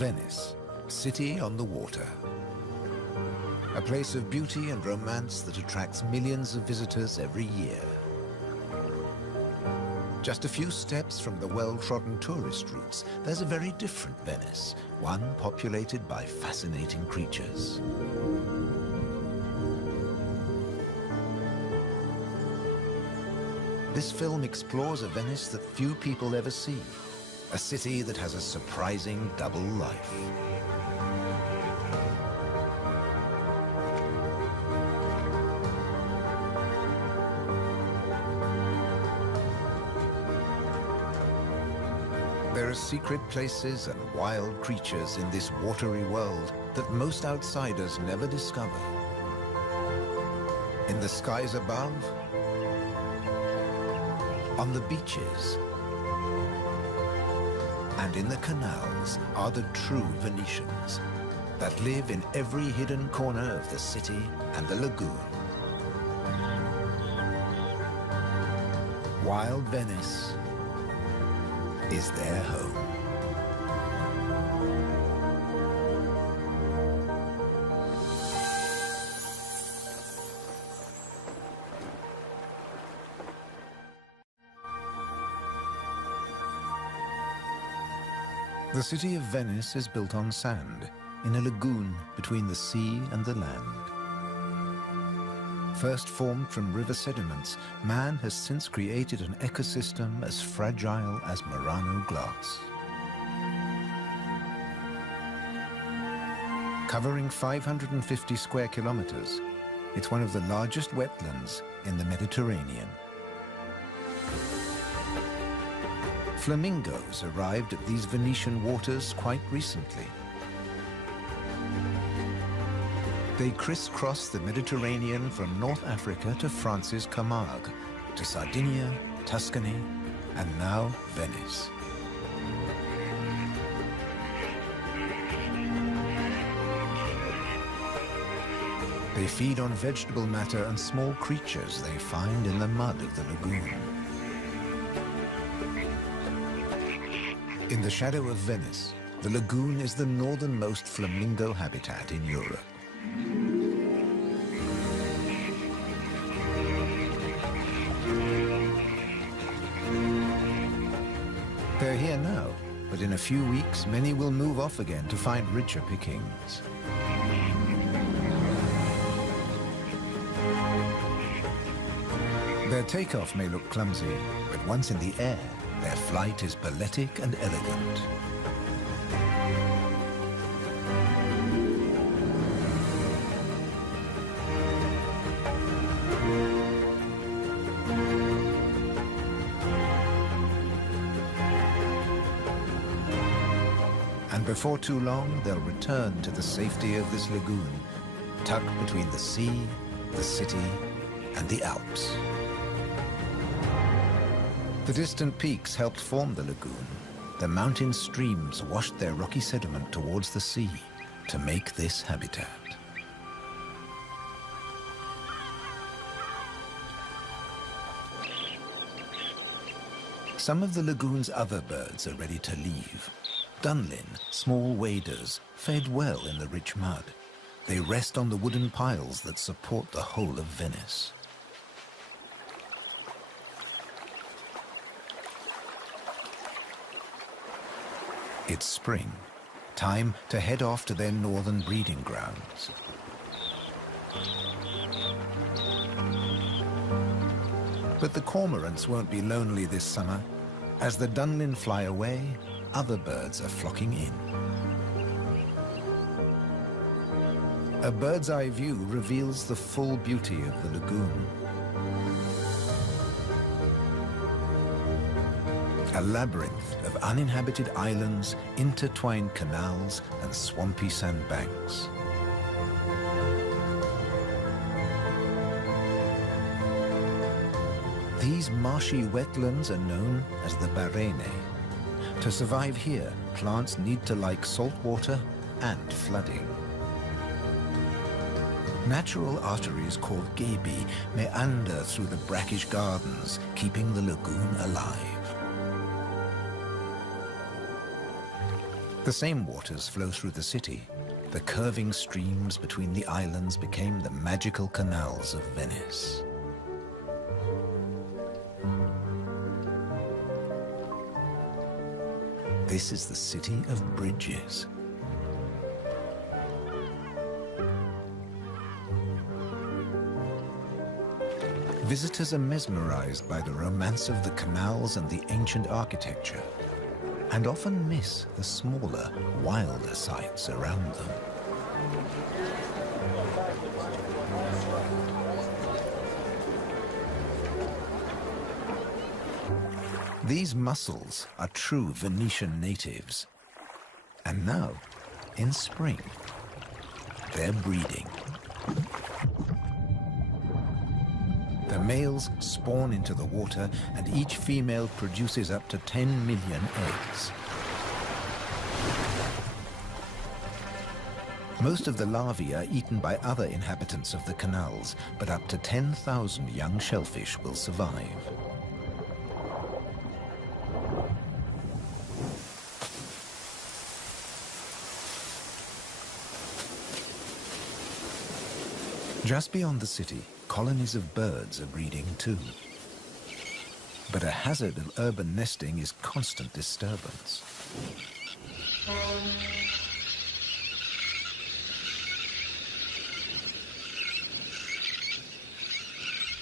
Venice, city on the water. A place of beauty and romance that attracts millions of visitors every year. Just a few steps from the well-trodden tourist routes, there's a very different Venice, one populated by fascinating creatures. This film explores a Venice that few people ever see, a city that has a surprising double life. There are secret places and wild creatures in this watery world that most outsiders never discover. In the skies above, on the beaches, and in the canals are the true Venetians that live in every hidden corner of the city and the lagoon. Wild Venice is their home. The city of Venice is built on sand, in a lagoon between the sea and the land. First formed from river sediments, man has since created an ecosystem as fragile as Murano glass. Covering 550 square kilometers, it's one of the largest wetlands in the Mediterranean. Flamingos arrived at these Venetian waters quite recently. They crisscross the Mediterranean from North Africa to France's Camargue, to Sardinia, Tuscany, and now Venice. They feed on vegetable matter and small creatures they find in the mud of the lagoon. In the shadow of Venice, the lagoon is the northernmost flamingo habitat in Europe. They're here now, but in a few weeks, many will move off again to find richer pickings. Their takeoff may look clumsy, but once in the air, their flight is balletic and elegant. And before too long, they'll return to the safety of this lagoon, tucked between the sea, the city, and the Alps. The distant peaks helped form the lagoon. The mountain streams washed their rocky sediment towards the sea to make this habitat. Some of the lagoon's other birds are ready to leave. Dunlin, small waders, fed well in the rich mud. They rest on the wooden piles that support the whole of Venice. It's spring, time to head off to their northern breeding grounds. But the cormorants won't be lonely this summer. As the Dunlin fly away, other birds are flocking in. A bird's eye view reveals the full beauty of the lagoon. A labyrinth of uninhabited islands, intertwined canals, and swampy sandbanks. These marshy wetlands are known as the Barene. To survive here, plants need to like salt water and flooding. Natural arteries called gabi meander through the brackish gardens, keeping the lagoon alive. The same waters flow through the city. The curving streams between the islands became the magical canals of Venice. This is the city of bridges. Visitors are mesmerized by the romance of the canals and the ancient architecture, and often miss the smaller, wilder sights around them. These mussels are true Venetian natives. And now, in spring, they're breeding. The males spawn into the water, and each female produces up to 10 million eggs. Most of the larvae are eaten by other inhabitants of the canals, but up to 10,000 young shellfish will survive. Just beyond the city, colonies of birds are breeding too. But a hazard of urban nesting is constant disturbance.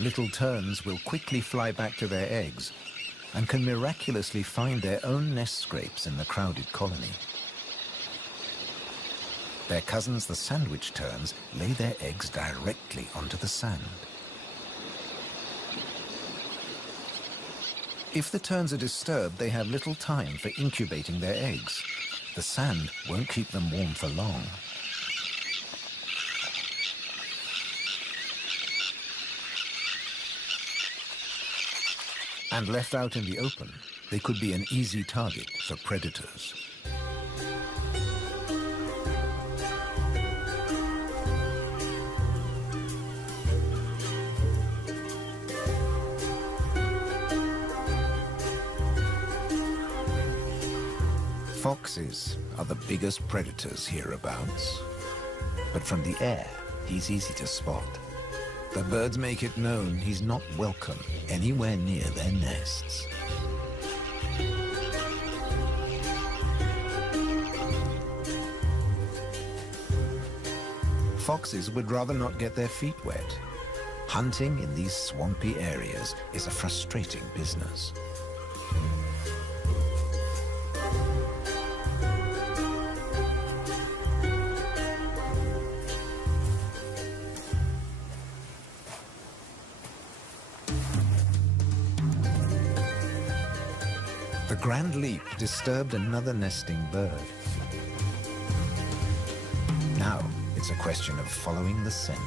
Little terns will quickly fly back to their eggs and can miraculously find their own nest scrapes in the crowded colony. Their cousins, the sandwich terns, lay their eggs directly onto the sand. If the terns are disturbed, they have little time for incubating their eggs. The sand won't keep them warm for long. And left out in the open, they could be an easy target for predators. Foxes are the biggest predators hereabouts. But from the air, he's easy to spot. The birds make it known he's not welcome anywhere near their nests. Foxes would rather not get their feet wet. Hunting in these swampy areas is a frustrating business. The grand leap disturbed another nesting bird. Now it's a question of following the scent.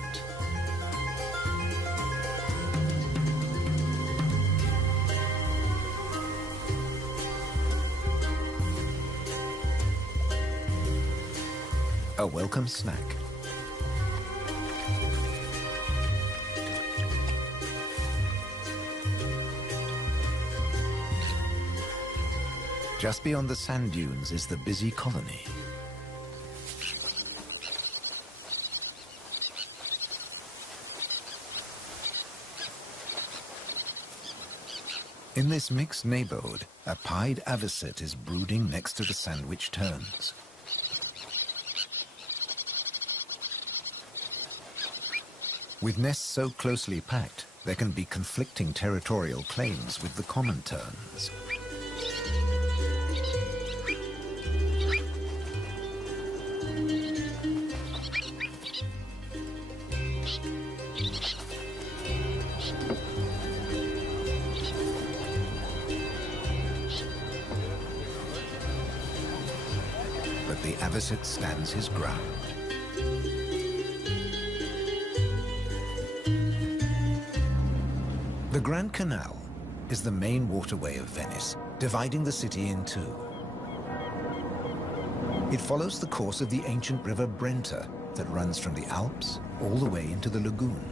A welcome snack. Just beyond the sand dunes is the busy colony. In this mixed neighborhood, a pied avocet is brooding next to the sandwich terns. With nests so closely packed, there can be conflicting territorial claims with the common terns. But the avocet stands his ground. The Grand Canal is the main waterway of Venice, dividing the city in two. It follows the course of the ancient river Brenta that runs from the Alps all the way into the lagoon.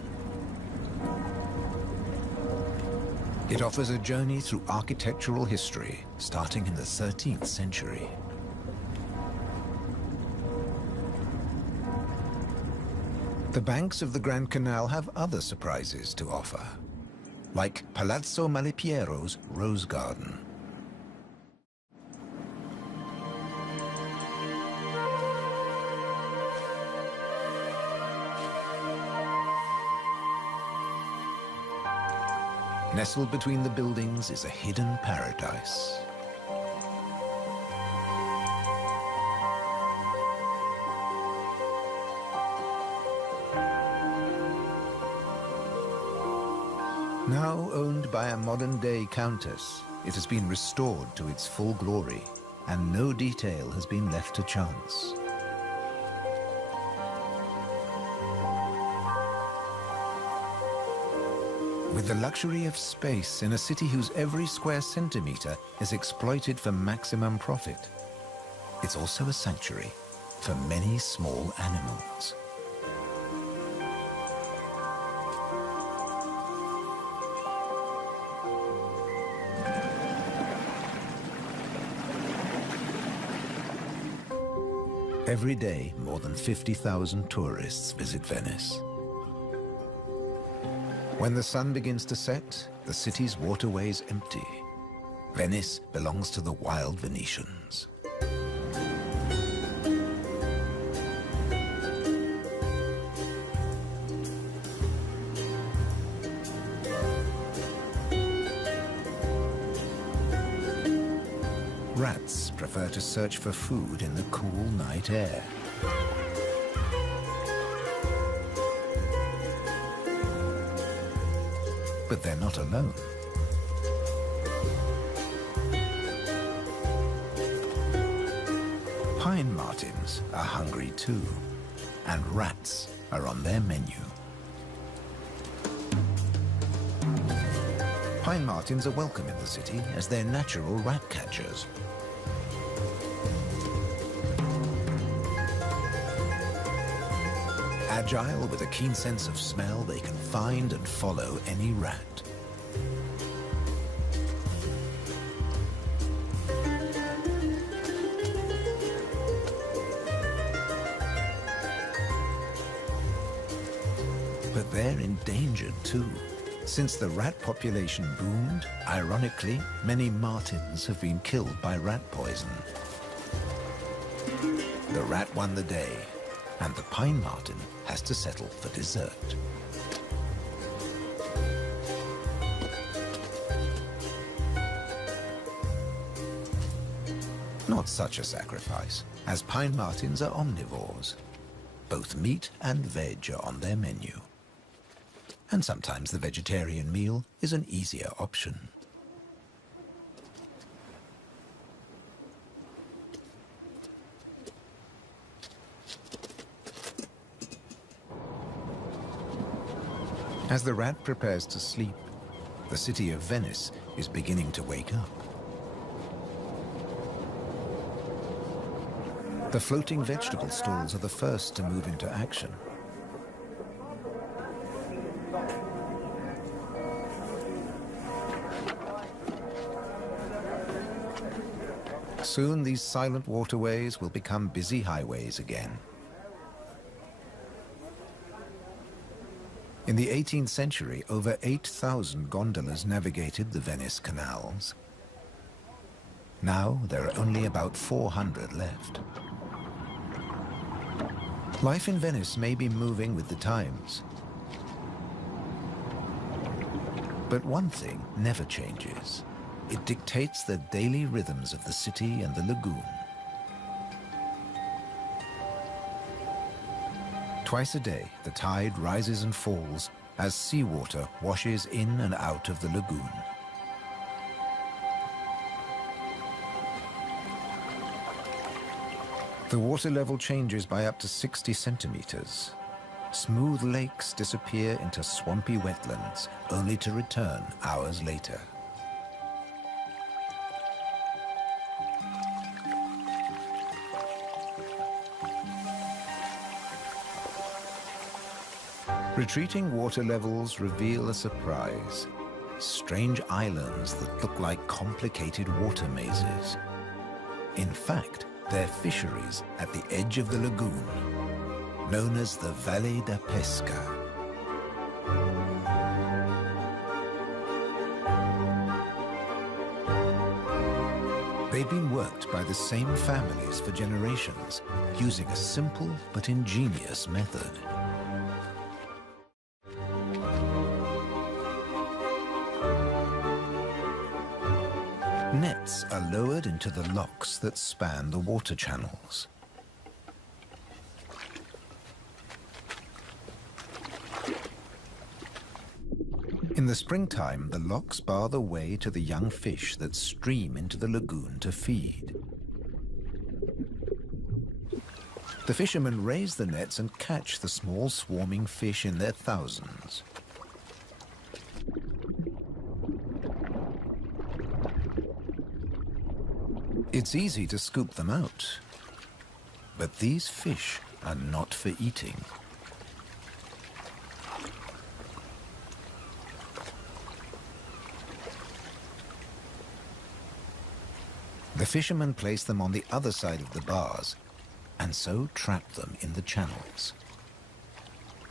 It offers a journey through architectural history starting in the 13th century. The banks of the Grand Canal have other surprises to offer, like Palazzo Malipiero's Rose Garden. Nestled between the buildings is a hidden paradise. Now owned by a modern-day countess, it has been restored to its full glory, and no detail has been left to chance. With the luxury of space in a city whose every square centimeter is exploited for maximum profit, it's also a sanctuary for many small animals. Every day, more than 50,000 tourists visit Venice. When the sun begins to set, the city's waterways empty. Venice belongs to the wild Venetians. Rats prefer to search for food in the cool night air. But they're not alone. Pine martins are hungry too, and rats are on their menu. Pine martins are welcome in the city as they're natural rat catchers. Agile with a keen sense of smell, they can find and follow any rat. But they're endangered too. Since the rat population boomed, ironically, many martins have been killed by rat poison. The rat won the day, and the pine marten has to settle for dessert. Not such a sacrifice, as pine martens are omnivores. Both meat and veg are on their menu. And sometimes the vegetarian meal is an easier option. As the rat prepares to sleep, the city of Venice is beginning to wake up. The floating vegetable stalls are the first to move into action. Soon these silent waterways will become busy highways again. In the 18th century, over 8,000 gondolas navigated the Venice canals. Now there are only about 400 left. Life in Venice may be moving with the times. But one thing never changes. It dictates the daily rhythms of the city and the lagoon. Twice a day, the tide rises and falls as seawater washes in and out of the lagoon. The water level changes by up to 60 centimeters. Smooth lakes disappear into swampy wetlands, only to return hours later. Retreating water levels reveal a surprise. Strange islands that look like complicated water mazes. In fact, they're fisheries at the edge of the lagoon. known as the Valle da Pesca. They'd been worked by the same families for generations, using a simple but ingenious method. Nets are lowered into the locks that span the water channels. In the springtime, the locks bar the way to the young fish that stream into the lagoon to feed. The fishermen raise the nets and catch the small swarming fish in their thousands. It's easy to scoop them out, but these fish are not for eating. The fishermen place them on the other side of the bars and so trap them in the channels.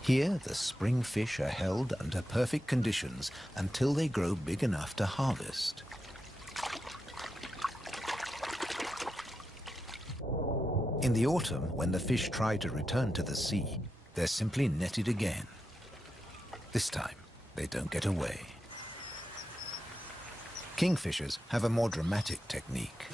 Here, the spring fish are held under perfect conditions until they grow big enough to harvest. In the autumn, when the fish try to return to the sea, they're simply netted again. This time, they don't get away. Kingfishers have a more dramatic technique.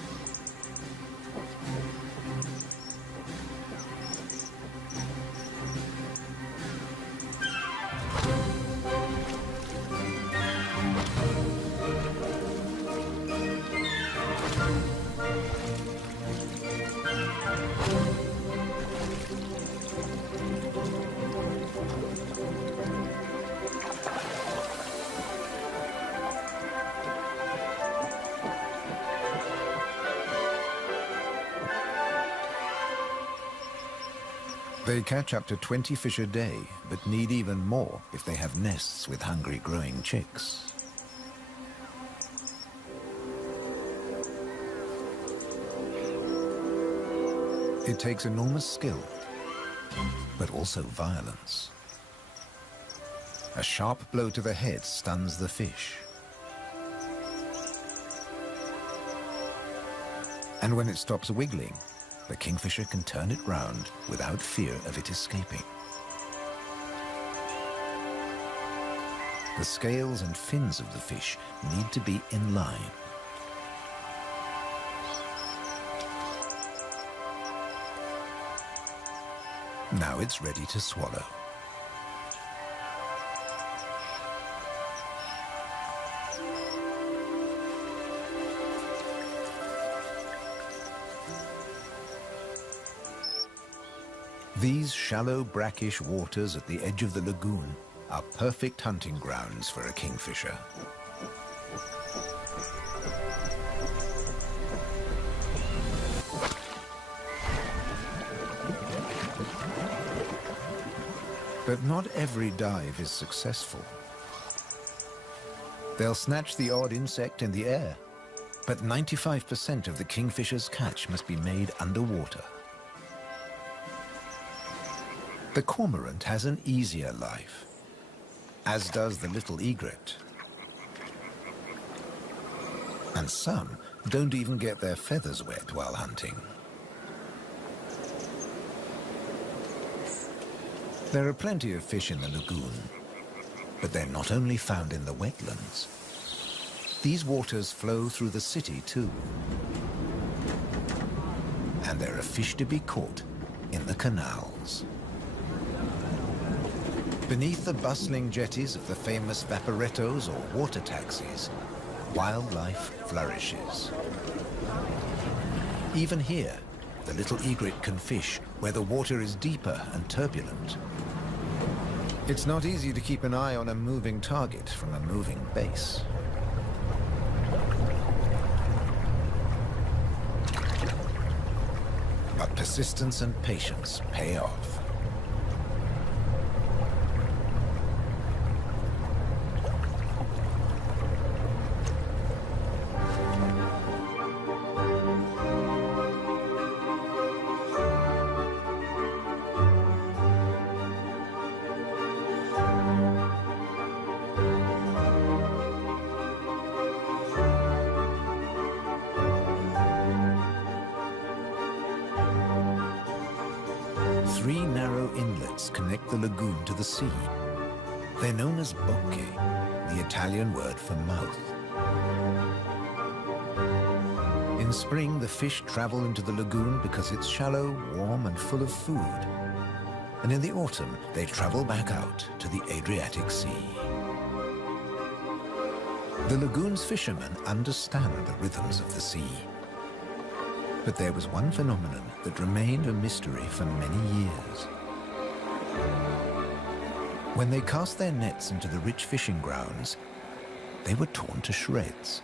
They catch up to 20 fish a day, but need even more if they have nests with hungry growing chicks. It takes enormous skill, but also violence. A sharp blow to the head stuns the fish. And when it stops wiggling, the kingfisher can turn it round without fear of it escaping. The scales and fins of the fish need to be in line. Now it's ready to swallow. These shallow, brackish waters at the edge of the lagoon are perfect hunting grounds for a kingfisher. But not every dive is successful. They'll snatch the odd insect in the air, but 95% of the kingfisher's catch must be made underwater. The cormorant has an easier life, as does the little egret. And some don't even get their feathers wet while hunting. There are plenty of fish in the lagoon, but they're not only found in the wetlands. These waters flow through the city too. And there are fish to be caught in the canals. Beneath the bustling jetties of the famous vaporettos or water taxis, wildlife flourishes. Even here, the little egret can fish where the water is deeper and turbulent. It's not easy to keep an eye on a moving target from a moving base. But persistence and patience pay off. 3 narrow inlets connect the lagoon to the sea. They're known as bocche, the Italian word for mouth. In spring, the fish travel into the lagoon because it's shallow, warm, and full of food. And in the autumn, they travel back out to the Adriatic Sea. The lagoon's fishermen understand the rhythms of the sea. But there was one phenomenon that remained a mystery for many years. When they cast their nets into the rich fishing grounds, they were torn to shreds.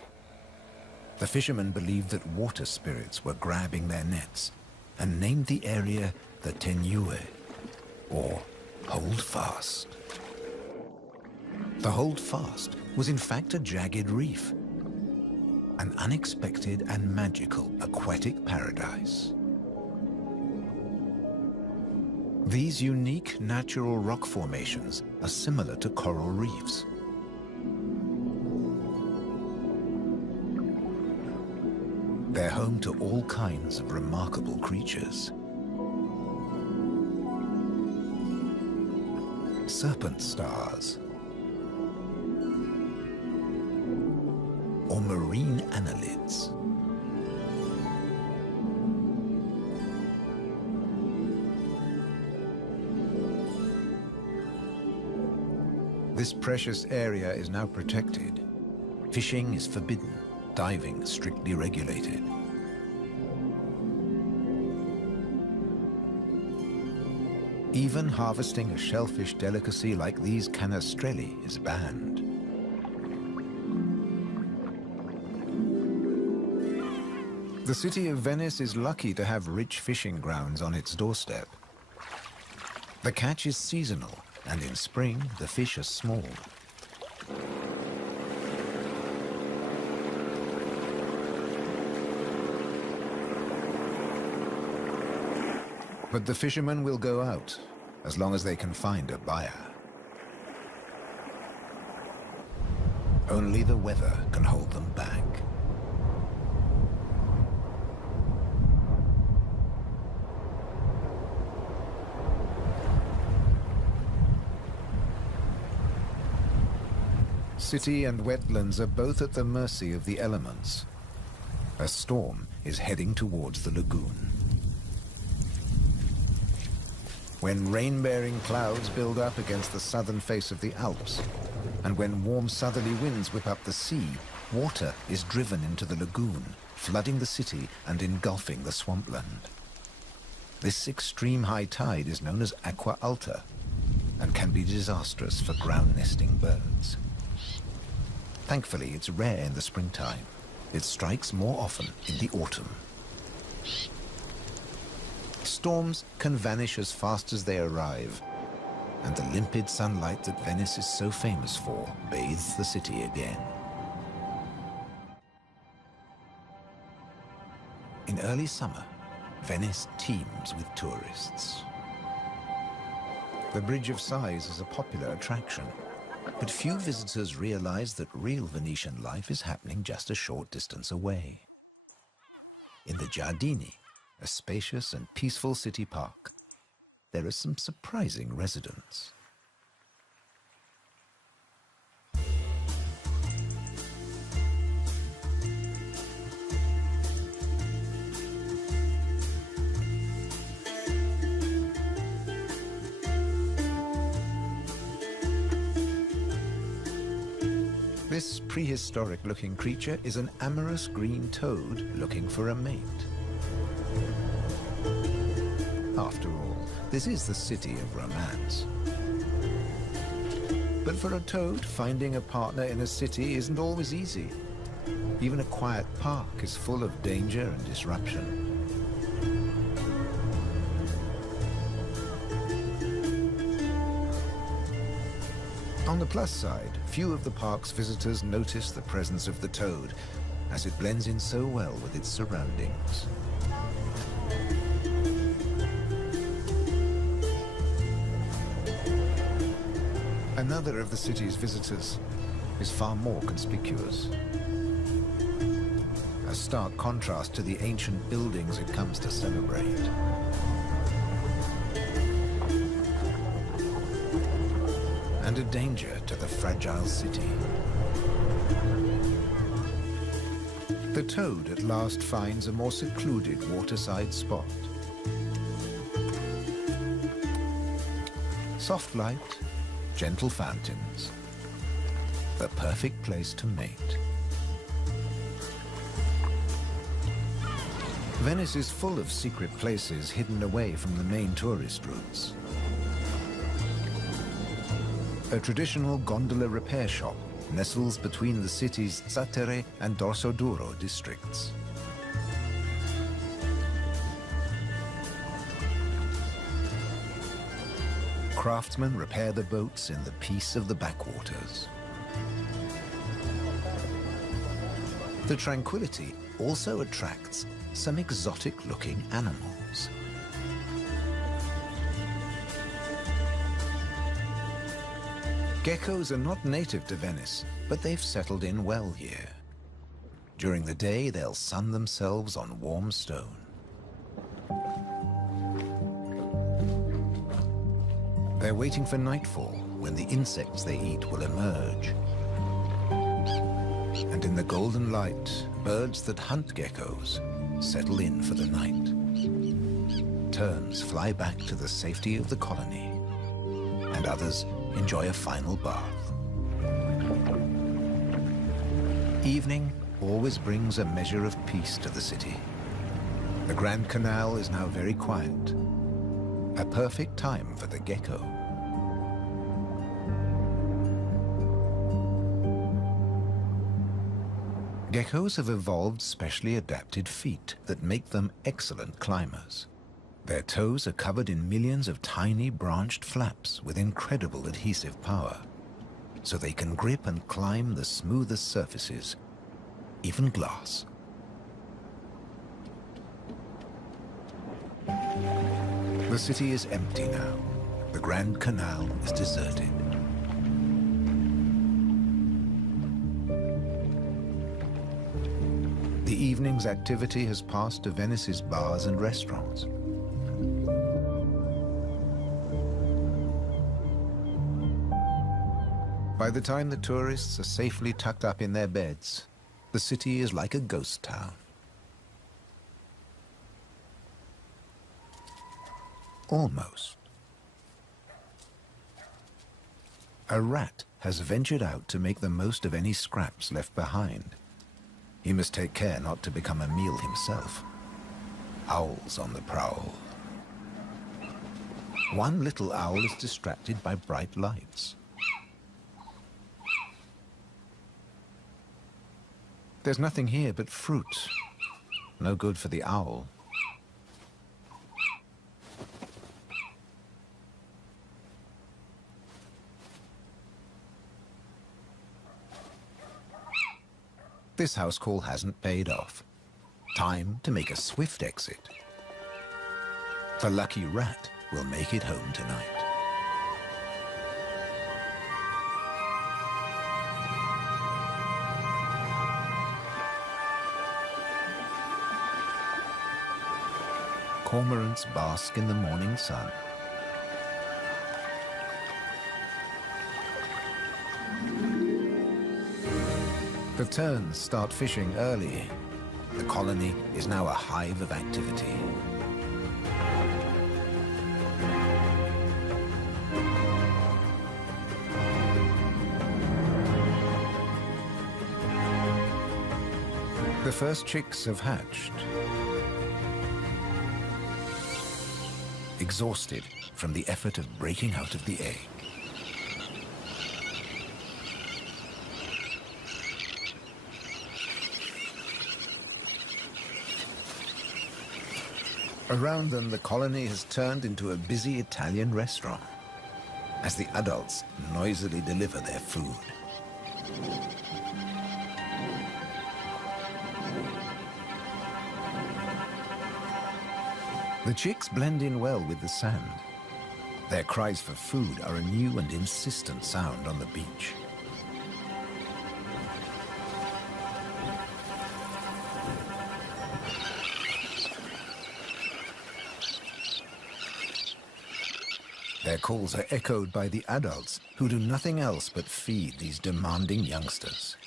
The fishermen believed that water spirits were grabbing their nets and named the area the Tenue, or Hold Fast. The Hold Fast was in fact a jagged reef, an unexpected and magical aquatic paradise. These unique natural rock formations are similar to coral reefs. They're home to all kinds of remarkable creatures. Serpent stars, or marine annelids. This precious area is now protected. Fishing is forbidden, diving strictly regulated. Even harvesting a shellfish delicacy like these canestrelli is banned. The city of Venice is lucky to have rich fishing grounds on its doorstep. The catch is seasonal, and in spring, the fish are small. But the fishermen will go out, as long as they can find a buyer. Only the weather can hold them back. City and wetlands are both at the mercy of the elements. A storm is heading towards the lagoon. When rain-bearing clouds build up against the southern face of the Alps, and when warm southerly winds whip up the sea, water is driven into the lagoon, flooding the city and engulfing the swampland. This extreme high tide is known as aqua alta and can be disastrous for ground-nesting birds. Thankfully, it's rare in the springtime. It strikes more often in the autumn. Storms can vanish as fast as they arrive, and the limpid sunlight that Venice is so famous for bathes the city again. In early summer, Venice teems with tourists. The Bridge of Sighs is a popular attraction, but few visitors realize that real Venetian life is happening just a short distance away. In the Giardini, a spacious and peaceful city park, there are some surprising residents. This prehistoric-looking creature is an amorous green toad looking for a mate. After all, this is the city of romance. But for a toad, finding a partner in a city isn't always easy. Even a quiet park is full of danger and disruption. On the plus side, few of the park's visitors notice the presence of the toad, as it blends in so well with its surroundings. Another of the city's visitors is far more conspicuous. A stark contrast to the ancient buildings it comes to celebrate. and a danger to the fragile city. The toad at last finds a more secluded waterside spot. Soft light, gentle fountains, the perfect place to mate. Venice is full of secret places hidden away from the main tourist routes. A traditional gondola repair shop nestles between the city's Zattere and Dorsoduro districts. Craftsmen repair the boats in the peace of the backwaters. The tranquility also attracts some exotic-looking animals. Geckos are not native to Venice, but they've settled in well here. During the day, they'll sun themselves on warm stone. They're waiting for nightfall, when the insects they eat will emerge. And in the golden light, birds that hunt geckos settle in for the night. Terns fly back to the safety of the colony, and others enjoy a final bath. Evening always brings a measure of peace to the city. The Grand Canal is now very quiet, a perfect time for the gecko. Geckos have evolved specially adapted feet that make them excellent climbers. Their toes are covered in millions of tiny branched flaps with incredible adhesive power, so they can grip and climb the smoothest surfaces, even glass. The city is empty now. The Grand Canal is deserted. The evening's activity has passed to Venice's bars and restaurants. By the time the tourists are safely tucked up in their beds, the city is like a ghost town. Almost. A rat has ventured out to make the most of any scraps left behind. He must take care not to become a meal himself. Owls on the prowl. One little owl is distracted by bright lights. There's nothing here but fruit. No good for the owl. This house call hasn't paid off. Time to make a swift exit. The lucky rat will make it home tonight. Cormorants bask in the morning sun. The terns start fishing early. The colony is now a hive of activity. The first chicks have hatched. Exhausted from the effort of breaking out of the egg. Around them, the colony has turned into a busy Italian restaurant as the adults noisily deliver their food. The chicks blend in well with the sand. Their cries for food are a new and insistent sound on the beach. Their calls are echoed by the adults, who do nothing else but feed these demanding youngsters.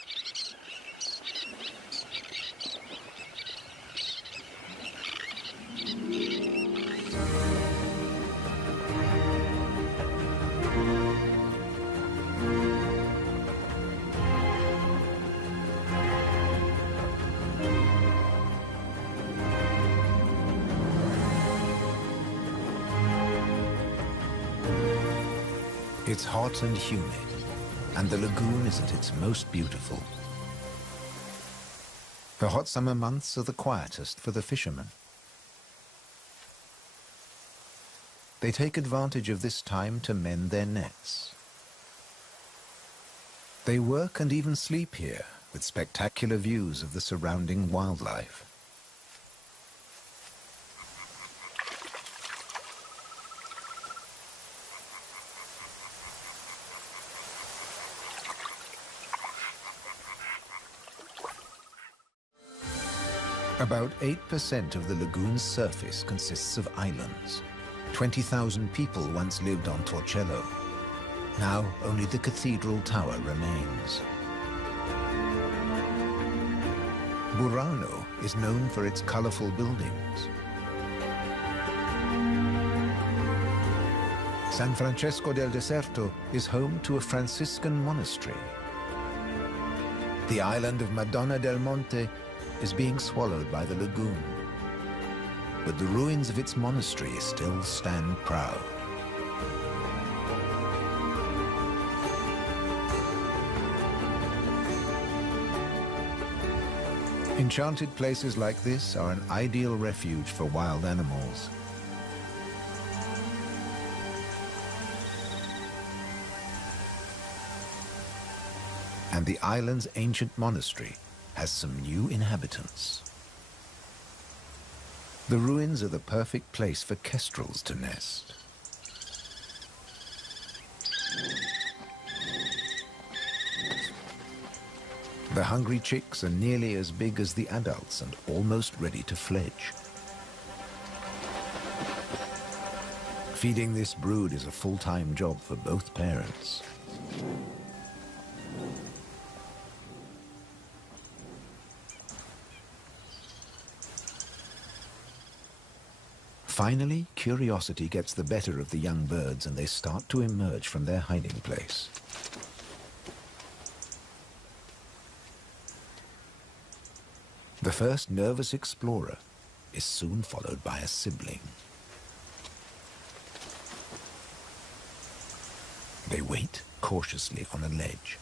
It's hot and humid, and the lagoon is at its most beautiful. The hot summer months are the quietest for the fishermen. They take advantage of this time to mend their nets. They work and even sleep here, with spectacular views of the surrounding wildlife. About 8% of the lagoon's surface consists of islands. 20,000 people once lived on Torcello. Now only the cathedral tower remains. Burano is known for its colorful buildings. San Francesco del Deserto is home to a Franciscan monastery. The island of Madonna del Monte is being swallowed by the lagoon, but the ruins of its monastery still stand proud. Enchanted places like this are an ideal refuge for wild animals. And the island's ancient monastery has some new inhabitants. The ruins are the perfect place for kestrels to nest. The hungry chicks are nearly as big as the adults and almost ready to fledge. Feeding this brood is a full-time job for both parents. Finally, curiosity gets the better of the young birds and they start to emerge from their hiding place. The first nervous explorer is soon followed by a sibling. They wait cautiously on a ledge,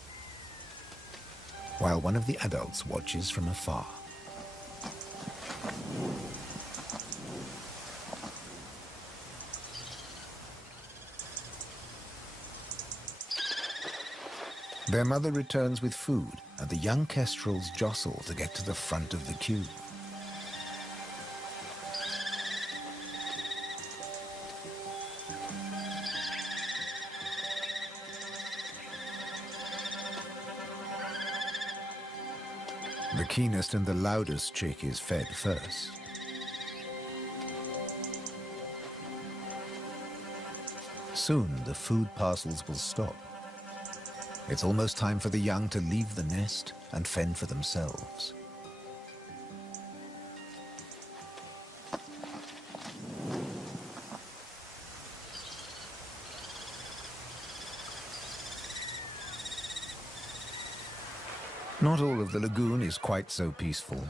while one of the adults watches from afar. Their mother returns with food, and the young kestrels jostle to get to the front of the queue. The keenest and the loudest chick is fed first. Soon the food parcels will stop. It's almost time for the young to leave the nest and fend for themselves. Not all of the lagoon is quite so peaceful.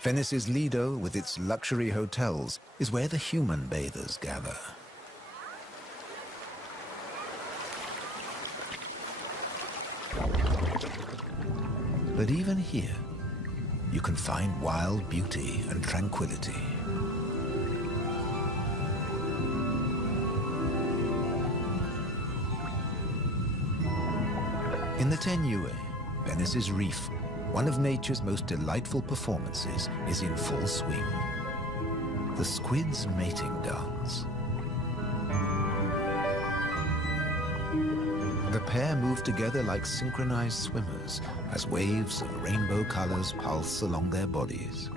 Venice's Lido, with its luxury hotels, is where the human bathers gather. But even here, you can find wild beauty and tranquility. In the Tenue, Venice's reef, one of nature's most delightful performances is in full swing. The squid's mating dance. The pair move together like synchronized swimmers as waves of rainbow colors pulse along their bodies.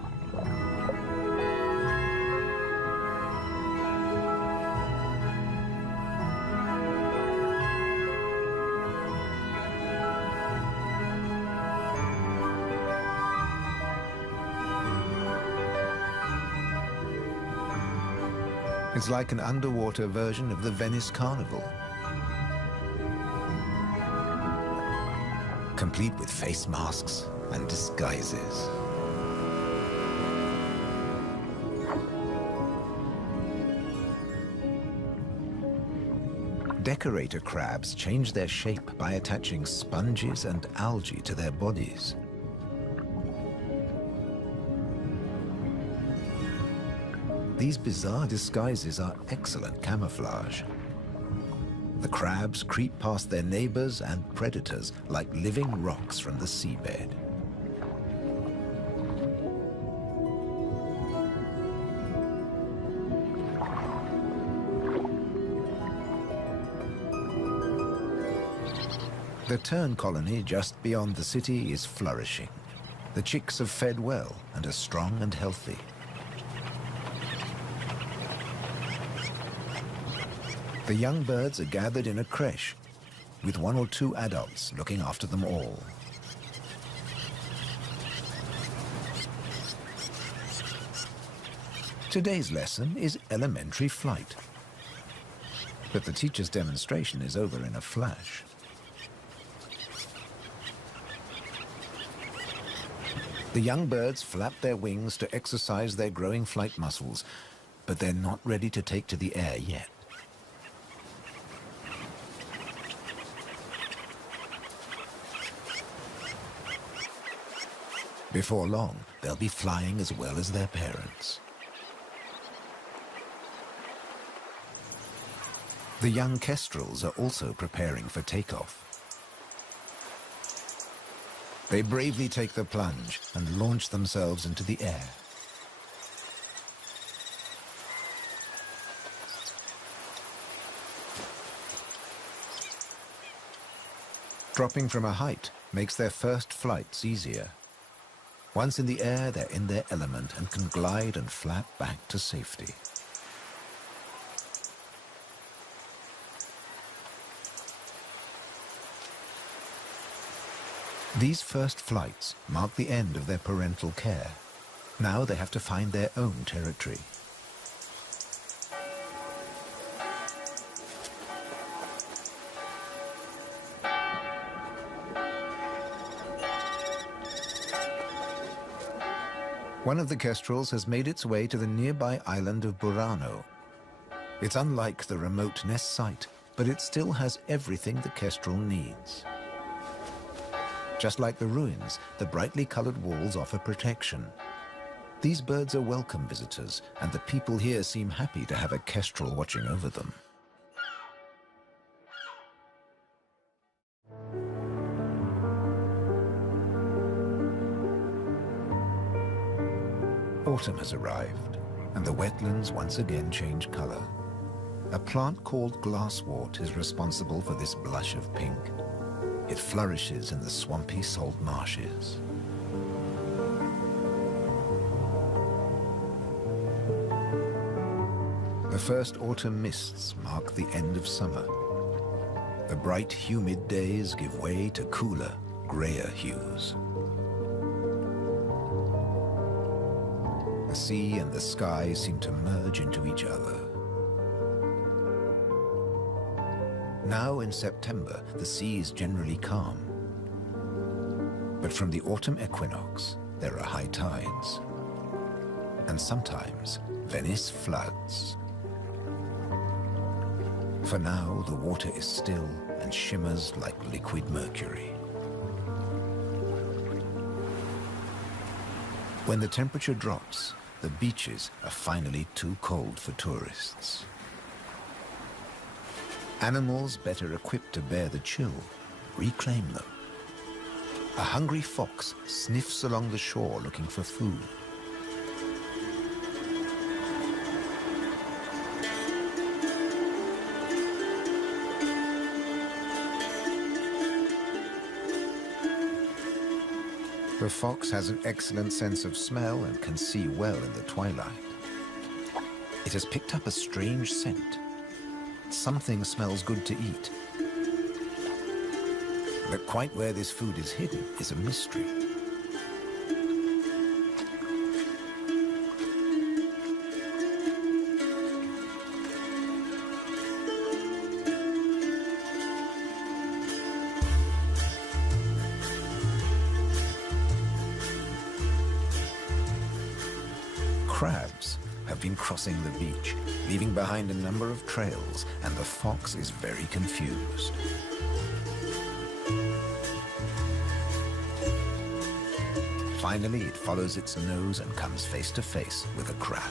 It's like an underwater version of the Venice Carnival, complete with face masks and disguises. Decorator crabs change their shape by attaching sponges and algae to their bodies. These bizarre disguises are excellent camouflage. The crabs creep past their neighbors and predators like living rocks from the seabed. The tern colony just beyond the city is flourishing. The chicks have fed well and are strong and healthy. The young birds are gathered in a creche, with 1 or 2 adults looking after them all. Today's lesson is elementary flight. But the teacher's demonstration is over in a flash. The young birds flap their wings to exercise their growing flight muscles, but they're not ready to take to the air yet. Before long, they'll be flying as well as their parents. The young kestrels are also preparing for takeoff. They bravely take the plunge and launch themselves into the air. Dropping from a height makes their first flights easier. Once in the air, they're in their element and can glide and flap back to safety. These first flights mark the end of their parental care. Now they have to find their own territory. One of the kestrels has made its way to the nearby island of Burano. It's unlike the remote nest site, but it still has everything the kestrel needs. Just like the ruins, the brightly colored walls offer protection. These birds are welcome visitors, and the people here seem happy to have a kestrel watching over them. Autumn has arrived, and the wetlands once again change color. A plant called glasswort is responsible for this blush of pink. It flourishes in the swampy salt marshes. The first autumn mists mark the end of summer. The bright, humid days give way to cooler, grayer hues. The sea and the sky seem to merge into each other. Now in September, the sea is generally calm. But from the autumn equinox, there are high tides. And sometimes, Venice floods. For now, the water is still and shimmers like liquid mercury. When the temperature drops, the beaches are finally too cold for tourists. Animals better equipped to bear the chill reclaim them. A hungry fox sniffs along the shore looking for food. The fox has an excellent sense of smell and can see well in the twilight. It has picked up a strange scent. Something smells good to eat. But quite where this food is hidden is a mystery. Crabs have been crossing the beach, leaving behind a number of trails, and the fox is very confused. Finally, it follows its nose and comes face to face with a crab.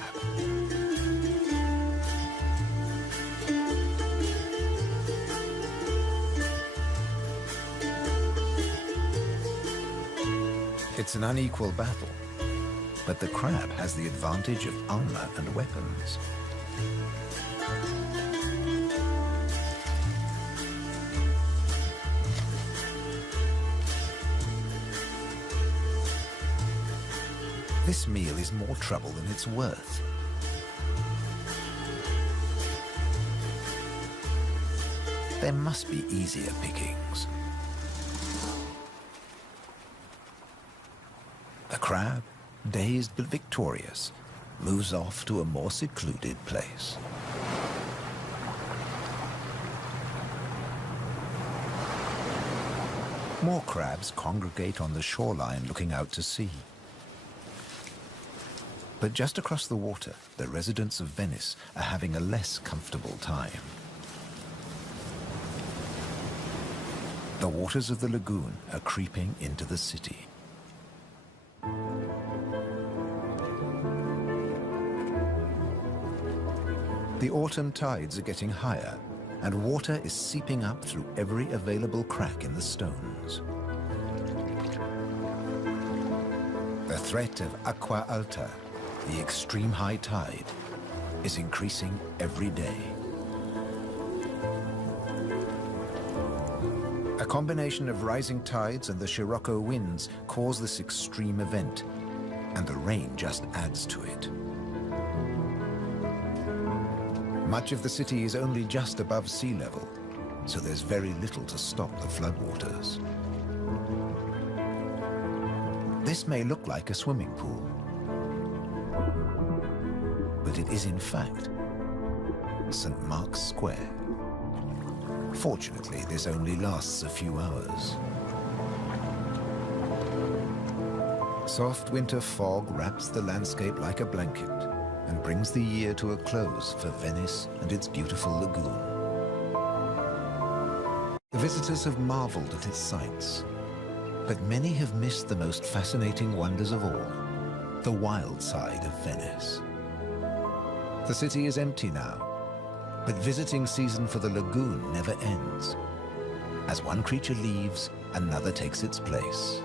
It's an unequal battle, but the crab has the advantage of armor and weapons. This meal is more trouble than it's worth. There must be easier pickings. The crab, dazed but victorious, moves off to a more secluded place. More crabs congregate on the shoreline looking out to sea. But just across the water, the residents of Venice are having a less comfortable time. The waters of the lagoon are creeping into the city. The autumn tides are getting higher, and water is seeping up through every available crack in the stones. The threat of acqua alta, the extreme high tide, is increasing every day. A combination of rising tides and the Scirocco winds cause this extreme event, and the rain just adds to it. Much of the city is only just above sea level, so there's very little to stop the floodwaters. This may look like a swimming pool, but it is in fact St. Mark's Square. Fortunately, this only lasts a few hours. Soft winter fog wraps the landscape like a blanket and brings the year to a close for Venice and its beautiful lagoon. The visitors have marveled at its sights, but many have missed the most fascinating wonders of all, the wild side of Venice. The city is empty now, but visiting season for the lagoon never ends. As one creature leaves, another takes its place.